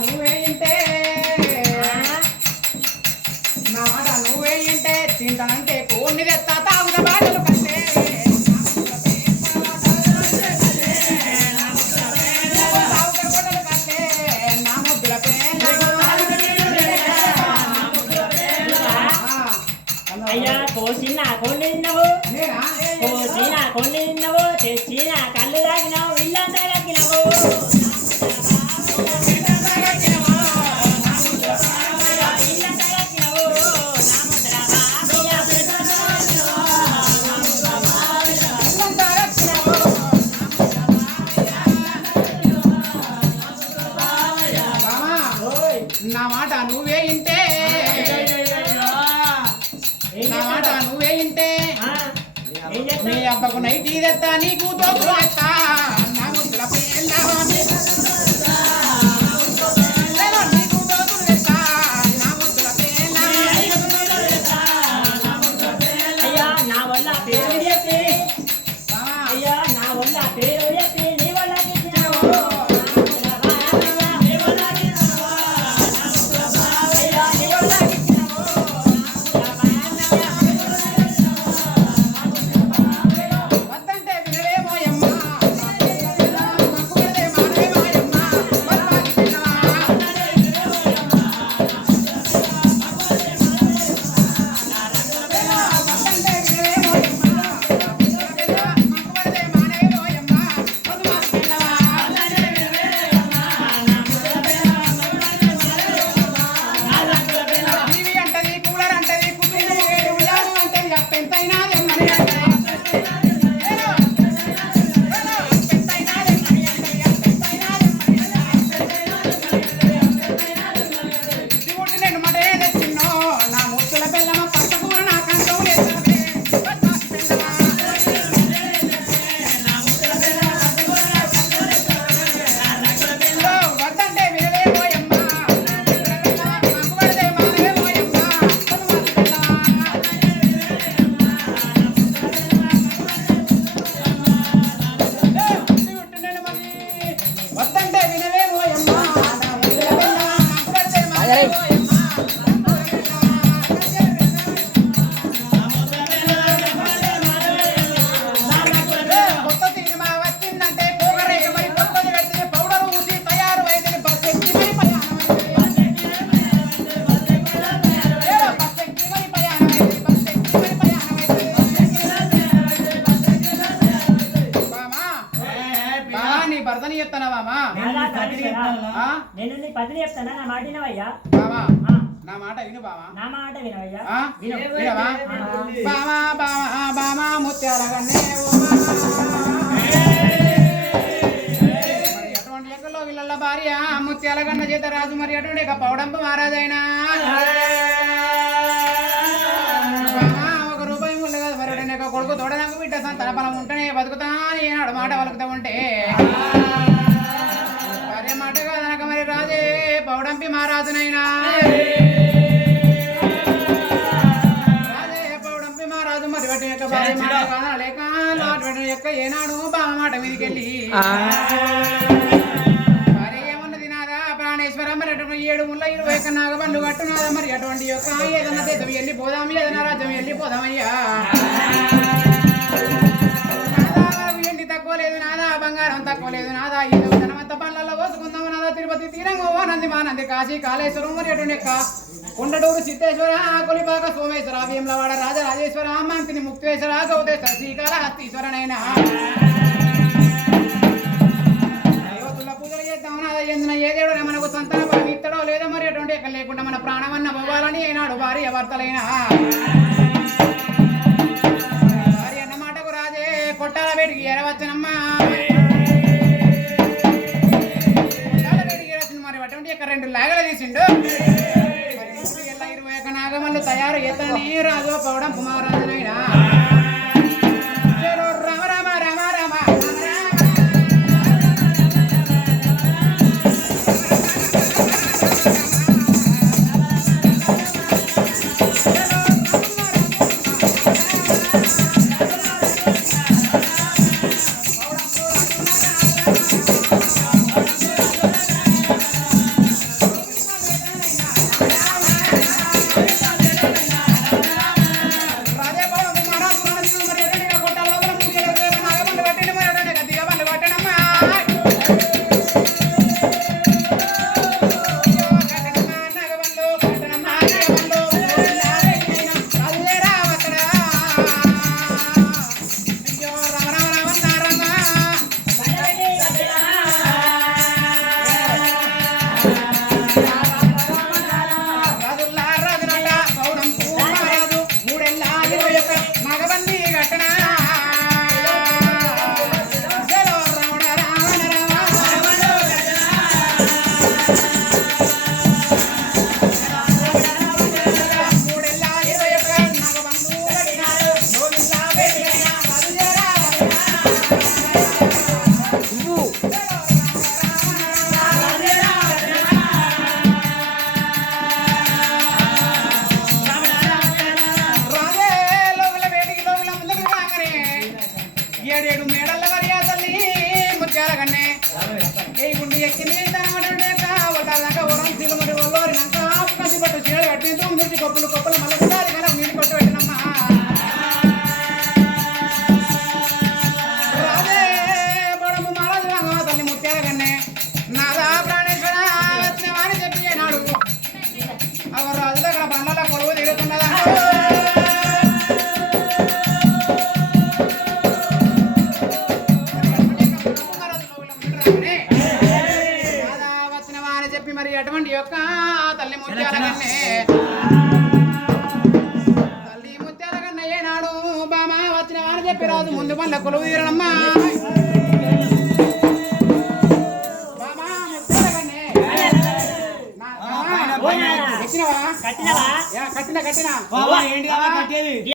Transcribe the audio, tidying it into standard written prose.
నువ్వే ఇంటే నా మాట నువ్వే ఇంటే తింటానంటే కోడిని తెస్తా తాగుతా బాటలు కంటే అయ్యా కోసిన కొన్నిన్నావు కోసిన కొన్నిన్నావు తెచ్చిన కళ్ళు తాగినావు ఇల్లంతా కక్కినావు నా మాట నువ్వే ఇంటే నా మాట నువ్వే ఇంటే నీ అబ్బకు నైటీ తెస్తా నీకు తోపులు తెస్తా నా ముద్దుల నీకు తోపులు తెస్తా నా ముద్దుల అయ్యా నా వల్ల పేరు చెప్పి అయ్యా నా వల్ల పేరు చెప్పి నీ వల్ల భర్తని చెప్తానావా నేను నీ పతిని చెప్తానా నా మాట వినవయ్యా నా మాట విను బావా నా మాట వినవయ్యా బామా బామా బామా ముత్యాల కన్నే అటువంటి లెక్కలో వీళ్ళ భార్య ముత్యాల కన్న చేత రాజు మరి అటువంటి పౌడంపు మహారాజైనా ఒక రూపాయి ముళ్ళు కదా మరి కొడుకు తోడనాకు బిడ్డ తన బలం ఉంటేనే బతుకుతా ఏనాడు మాట వలుకుతా ఉంటే భార్య మాట కాదనక మరి రాజే పౌడంపి మహారాజునైనా రాజే పౌడంపి మహారాజు మరి వాటి యొక్క భార్య మాట కాదనలేక అటువంటి యొక్క ఏనాడు బావ మాట మీదకెళ్ళి భార్య ఏమన్నది నాదా ప్రాణేశ్వర మరి అటువంటి 7 ముళ్ళ 20 నాగబండ్లు కట్టునాదా మరి అటువంటి యొక్క ఏదన్నా దేశం వెళ్ళిపోదాం ఏదైనా రాజ్యం వెళ్ళిపోదామయ్యా తక్కువ లేదు నాదా బంగారం తక్కువ లేదు నాదా ఏదో ధనవంత పనులలో పోసుకుందాం నాదా తిరుపతి తీరంగో నంది మానంది కాశీ కాళేశ్వరం మరి అటువంటి కొండడూరు సిద్ధేశ్వర కొలిపాక సోమేశ్వర భీమలవాడ రాజరాజేశ్వర మంతిని ముక్తేశ్వర గౌతేశ్వర శ్రీకాళ హస్తీశ్వరనైనా యువతుల పూజలు చేద్దాం నాదా ఎందున ఏ దేవుడు మనకు సంతాన బలం ఇత్తడో లేదో మరి అటువంటి ఎక్కడ లేకుండా మన ప్రాణమన్న పోవాలని ఏనాడు భార్య భర్తలైనా కొట్టాల వేడికి ఎరవచ్చునమ్మా కొట్టాల వేడికి ఎరవచ్చు మరి అటువంటి యొక్క 2 లాగలు తీసిండు మరి 21 నాగమల్లు తయారు చేతని రాజు పౌడం కుమారాజునైనా రామ రామ రామ రామ కొప్పులు కొప్పులు మళ్ళీ ఉండాలి మనం నీళ్ళు కొట్టు పెట్టినమ్మా రాజే బొడము మహారాజు రంగమ్మ తల్లి ముత్యాల కన్నే నాదా ప్రాణేశ్వర వచ్చిన వాని చెప్పి నాడు అవరు రాజు దగ్గర బండల కొలువు తీరుతున్నదా చెప్పి మరి అటువంటి యొక్క తల్లి ముత్యాల కన్నే తల్లి ముత్యాల కన్నే ఏనాడు బామ వచ్చిన వాని చెప్పి రాజు ముందు పనుల కొలువు తీరనమ్మా బామ ముత్యాల కన్నే ఎక్కినవా కట్టినవా కట్టినా ఏంటి కట్టేది